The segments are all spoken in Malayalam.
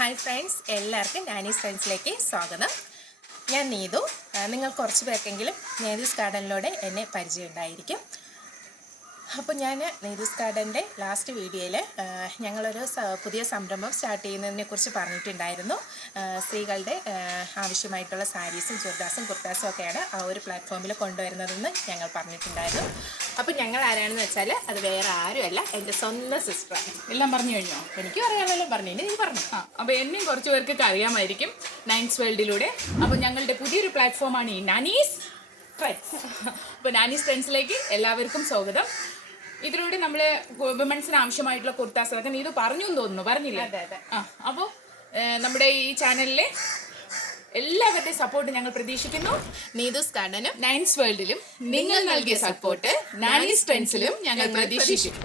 ഹായ് ഫ്രണ്ട്സ്, എല്ലാവർക്കും നാനീസ് ഫ്രണ്ട്സിലേക്ക് സ്വാഗതം. ഞാൻ നീതു. നിങ്ങൾ കുറച്ച് പേർക്കെങ്കിലും നീതൂസ് ഗാർഡനിലൂടെ എന്നെ പരിചയമുണ്ടായിരിക്കും. അപ്പോൾ ഞാൻ നീതൂസ് ഗാർഡൻ്റെ ലാസ്റ്റ് വീഡിയോയിൽ ഞങ്ങളൊരു പുതിയ സംരംഭം സ്റ്റാർട്ട് ചെയ്യുന്നതിനെക്കുറിച്ച് പറഞ്ഞിട്ടുണ്ടായിരുന്നു. സ്ത്രീകളുടെ ആവശ്യമായിട്ടുള്ള സാരീസും ചുരിദാസും കുർത്താസും ഒക്കെയാണ് ആ ഒരു പ്ലാറ്റ്ഫോമിൽ കൊണ്ടുവരുന്നതെന്ന് ഞങ്ങൾ പറഞ്ഞിട്ടുണ്ടായിരുന്നു. അപ്പോൾ ഞങ്ങൾ ആരാണെന്ന് വെച്ചാൽ അത് വേറെ ആരുമല്ല, എൻ്റെ സ്വന്തം സിസ്റ്ററാണ്. എല്ലാം പറഞ്ഞു കഴിഞ്ഞോ? എനിക്കും അറിയാമല്ലോ, പറഞ്ഞു നീ പറഞ്ഞു. അപ്പോൾ എന്നെയും കുറച്ച് പേർക്കൊക്കെ അറിയാമായിരിക്കും നൈൻസ് വേൾഡിലൂടെ. അപ്പോൾ ഞങ്ങളുടെ പുതിയൊരു പ്ലാറ്റ്ഫോമാണ് ഈ നാനീസ് ഫ്രണ്ട്സ്. അപ്പോൾ നാനീസ് ഫ്രണ്ട്സിലേക്ക് എല്ലാവർക്കും സ്വാഗതം. ഇതിലൂടെ നമ്മൾ വിമൻസിന് ആവശ്യമായിട്ടുള്ള കുർത്താസ് അതൊക്കെ നീ പറഞ്ഞു എന്ന് തോന്നുന്നു, പറഞ്ഞില്ലേ? അതെ. അപ്പോൾ നമ്മുടെ ഈ ചാനലിലെ എല്ലാവരുടെയും സപ്പോർട്ട് ഞങ്ങൾ പ്രതീക്ഷിക്കുന്നു. നീതൂസ് ഗാർഡനും നൈൻസ് വേൾഡിലും നിങ്ങൾ നൽകിയ സപ്പോർട്ട് നാനീസ് ഫ്രണ്ട്സിലും ഞങ്ങൾ പ്രതീക്ഷിക്കും.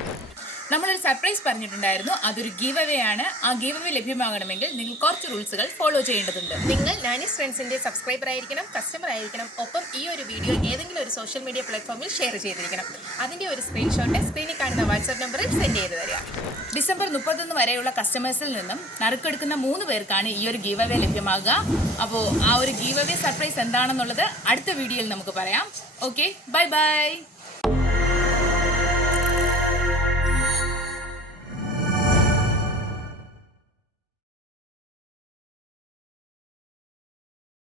നമ്മളൊരു സർപ്രൈസ് പറഞ്ഞിട്ടുണ്ടായിരുന്നു, അതൊരു ഗീവ് അവേ ആണ്. ആ ഗീവ് അവേ ലഭ്യമാകണമെങ്കിൽ നിങ്ങൾ കുറച്ച് റൂൾസുകൾ ഫോളോ ചെയ്യേണ്ടതുണ്ട്. നിങ്ങൾ നാനീസ് ഫ്രണ്ട്സിന്റെ സബ്സ്ക്രൈബർ ആയിരിക്കണം, കസ്റ്റമർ ആയിരിക്കണം, ഒപ്പം ഈ ഒരു വീഡിയോ ഏതെങ്കിലും ഒരു സോഷ്യൽ മീഡിയ പ്ലാറ്റ്ഫോമിൽ ഷെയർ ചെയ്തിരിക്കണം. അതിന്റെ ഒരു സ്ക്രീൻഷോട്ട് സ്ക്രീനിൽ കാണുന്ന വാട്സ്ആപ്പ് നമ്പറിൽ സെൻഡ് ചെയ്ത് തരിക. ഡിസംബർ 31 വരെയുള്ള കസ്റ്റമേഴ്സിൽ നിന്നും നറുക്കെടുക്കുന്ന 3 പേർക്കാണ് ഈ ഒരു ഗീവ് അവേ ലഭ്യമാകുക. അപ്പോൾ ആ ഒരു ഗീവ് അവേ സർപ്രൈസ് എന്താണെന്നുള്ളത് അടുത്ത വീഡിയോയിൽ നമുക്ക് പറയാം. Okay, bye bye.